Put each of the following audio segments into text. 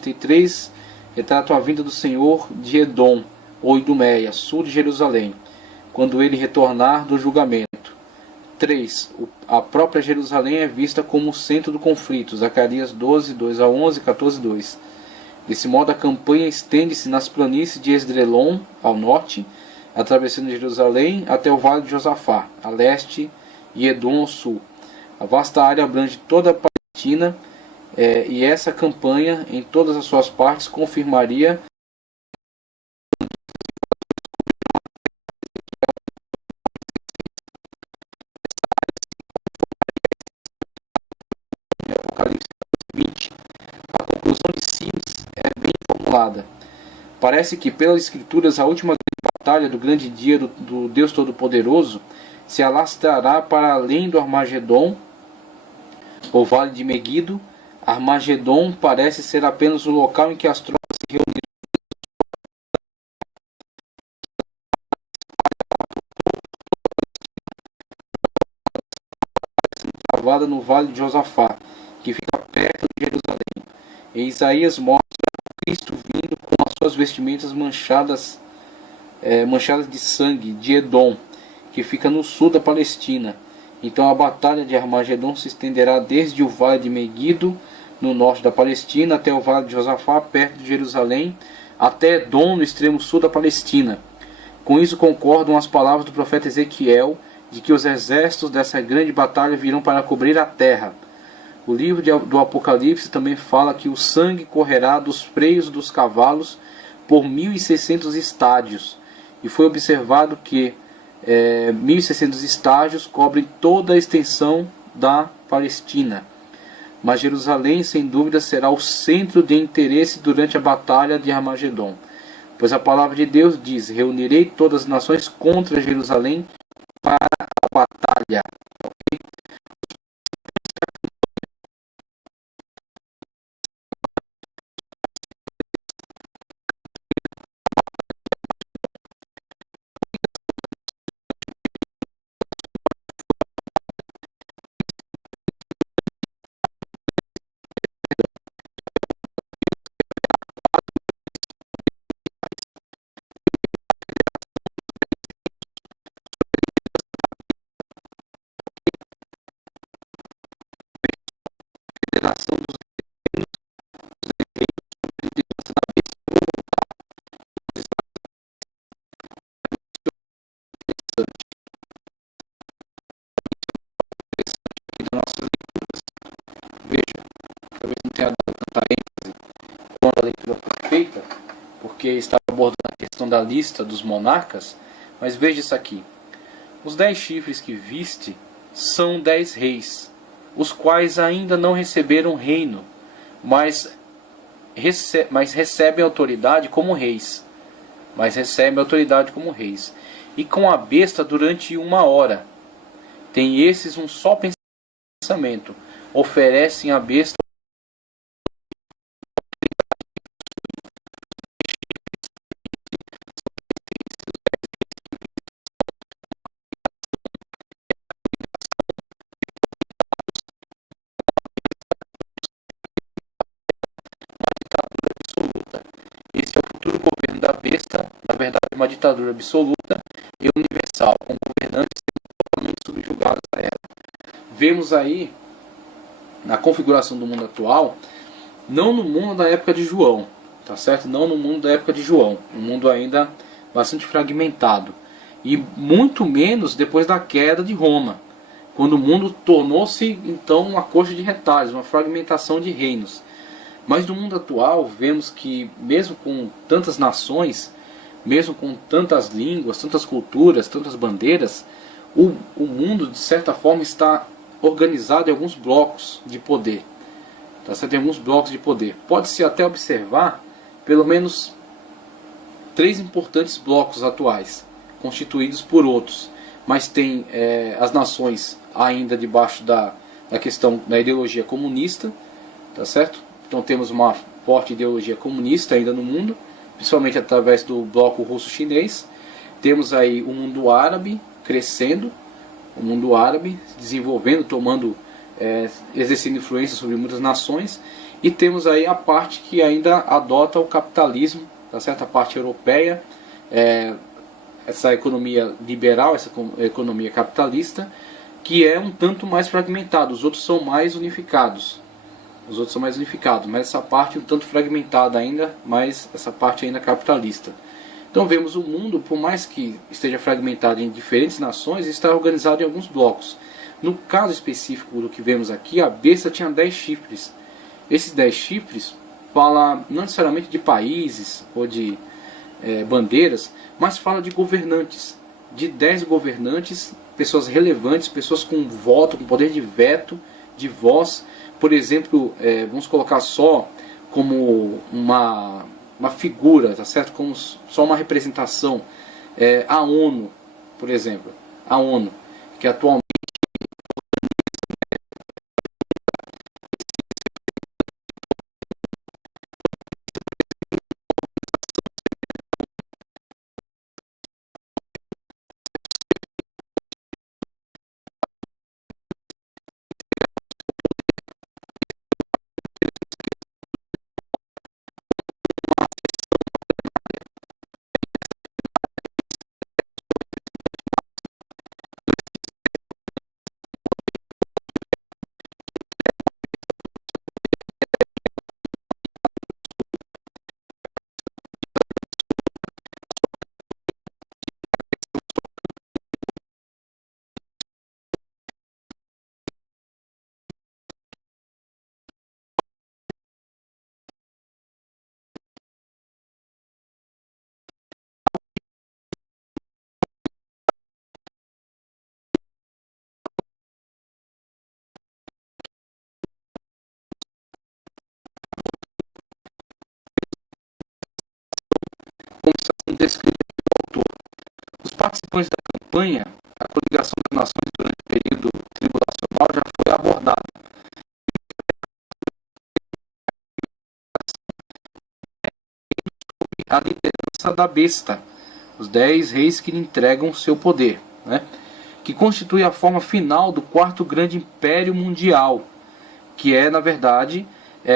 33 retrata a vinda do Senhor de Edom, ou Idumeia, sul de Jerusalém, quando ele retornar do julgamento. 3. A própria Jerusalém é vista como o centro do conflito, Zacarias 12, 2-11, 14, 2. Desse modo, a campanha estende-se nas planícies de Esdrelon, ao norte, atravessando Jerusalém até o vale de Josafá, a leste, e Edom ao sul. A vasta área abrange toda a Palestina, e essa campanha, em todas as suas partes, confirmaria Apocalipse 20. A conclusão de Sims é bem formulada. Parece que, pelas escrituras, a última batalha do grande dia do Deus Todo-Poderoso se alastrará para além do Armagedon, ou Vale de Meguido. Armagedon parece ser apenas o local em que as tropas se reunirão travada no Vale de Josafá, que fica perto de Jerusalém. E Isaías mostra Cristo vindo com as suas vestimentas manchadas de sangue, de Edom, que fica no sul da Palestina. Então a batalha de Armagedon se estenderá desde o Vale de Meguido, no norte da Palestina, até o Vale de Josafá, perto de Jerusalém, até Edom, no extremo sul da Palestina. Com isso concordam as palavras do profeta Ezequiel, de que os exércitos dessa grande batalha virão para cobrir a terra. O livro do Apocalipse também fala que o sangue correrá dos freios dos cavalos por 1.600 estádios. E foi observado que 1.600 estádios cobrem toda a extensão da Palestina. Mas Jerusalém, sem dúvida, será o centro de interesse durante a batalha de Armagedon. Pois a palavra de Deus diz: reunirei todas as nações contra Jerusalém para a batalha. Federação dos das nossas leituras. Veja, talvez não tenha dado tanta ênfase quando a leitura foi feita, porque estava abordando a questão da lista dos monarcas, mas veja isso aqui. Os 10 chifres que viste são 10 reis, os quais ainda não receberam reino, mas recebem autoridade como reis. E com a besta durante 1 hora. Tem esses um só pensamento. Oferecem a besta absoluta. Esse é o futuro governo da besta, na verdade uma ditadura absoluta e universal, com governantes totalmente subjugados a ela. Vemos aí, na configuração do mundo atual, não no mundo da época de João, tá certo? Não no mundo da época de João, um mundo ainda bastante fragmentado, e muito menos depois da queda de Roma, quando o mundo tornou-se então uma coxa de retalhos, uma fragmentação de reinos. Mas no mundo atual vemos que, mesmo com tantas nações, mesmo com tantas línguas, tantas culturas, tantas bandeiras, o mundo de certa forma está organizado em alguns blocos de poder. Tá certo? Em alguns blocos de poder. Pode-se até observar pelo menos 3 importantes blocos atuais, constituídos por outros. Mas tem as nações ainda debaixo da questão da ideologia comunista, tá certo? Então temos uma forte ideologia comunista ainda no mundo, principalmente através do bloco russo-chinês. Temos aí o mundo árabe crescendo, o mundo árabe se desenvolvendo, exercendo influência sobre muitas nações. E temos aí a parte que ainda adota o capitalismo, tá certo? A parte europeia, essa economia liberal, essa economia capitalista, que é um tanto mais fragmentada. Os outros são mais unificados. Mas essa parte um tanto fragmentada ainda, mas essa parte ainda capitalista. Então vemos o mundo, por mais que esteja fragmentado em diferentes nações, está organizado em alguns blocos. No caso específico do que vemos aqui, a besta tinha 10 chifres. Esses 10 chifres fala não necessariamente de países ou de bandeiras, mas fala de governantes. De 10 governantes, pessoas relevantes, pessoas com voto, com poder de veto, de voz. Por exemplo, vamos colocar só como uma figura, tá certo? Como só uma representação. A ONU, por exemplo. A ONU, que atualmente como descrito pelo autor. Os participantes da campanha, a coligação das nações durante o período tribulacional já foi abordada. A liderança da besta, os 10 reis que lhe entregam seu poder, né? Que constitui a forma final do quarto grande império mundial, que na verdade,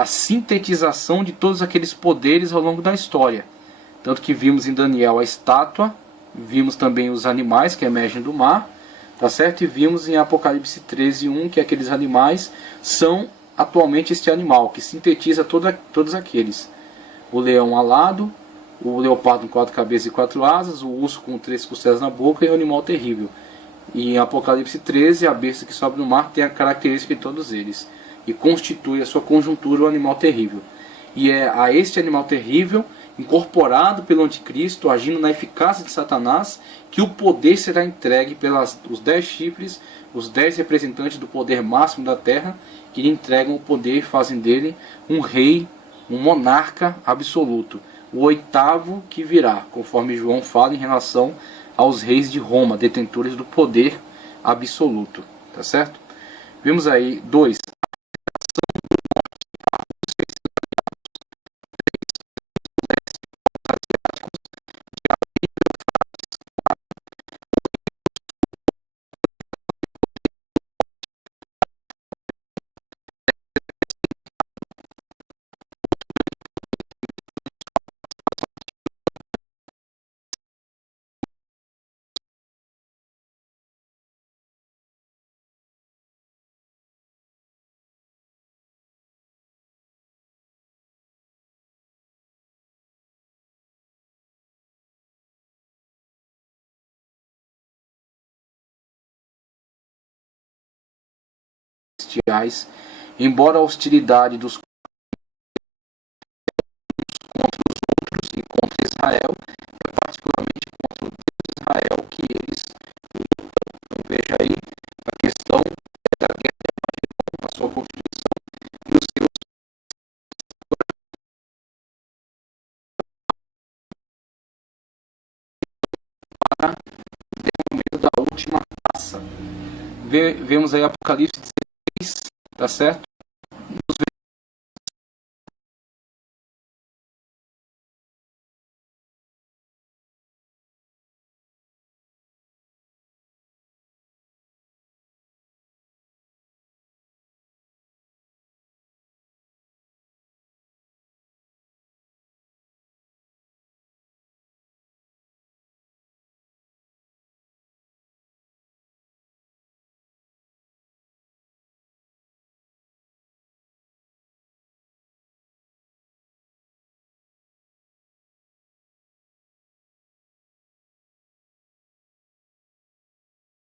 a sintetização de todos aqueles poderes ao longo da história. Tanto que vimos em Daniel a estátua, vimos também os animais que emergem do mar, tá certo? E vimos em Apocalipse 13:1 que aqueles animais são atualmente este animal, que sintetiza todos aqueles. O leão alado, o leopardo com 4 cabeças e 4 asas, o urso com 3 costelas na boca e o animal terrível. E em Apocalipse 13, a besta que sobe no mar tem a característica de todos eles. E constitui a sua conjuntura o animal terrível. E é a este animal terrível, incorporado pelo anticristo, agindo na eficácia de Satanás, que o poder será entregue pelos 10 chifres, os 10 representantes do poder máximo da terra, que lhe entregam o poder e fazem dele um rei, um monarca absoluto. O 8º que virá, conforme João fala em relação aos reis de Roma, detentores do poder absoluto. Tá certo? Vemos aí 2. Embora a hostilidade dos contra os outros e contra Israel, é particularmente contra o Deus de Israel que eles lutam. Então veja aí a questão da guerra de Armagedon, a sua constituição e os seus para o derramamento da última taça. Vemos aí Apocalipse 16, tá certo?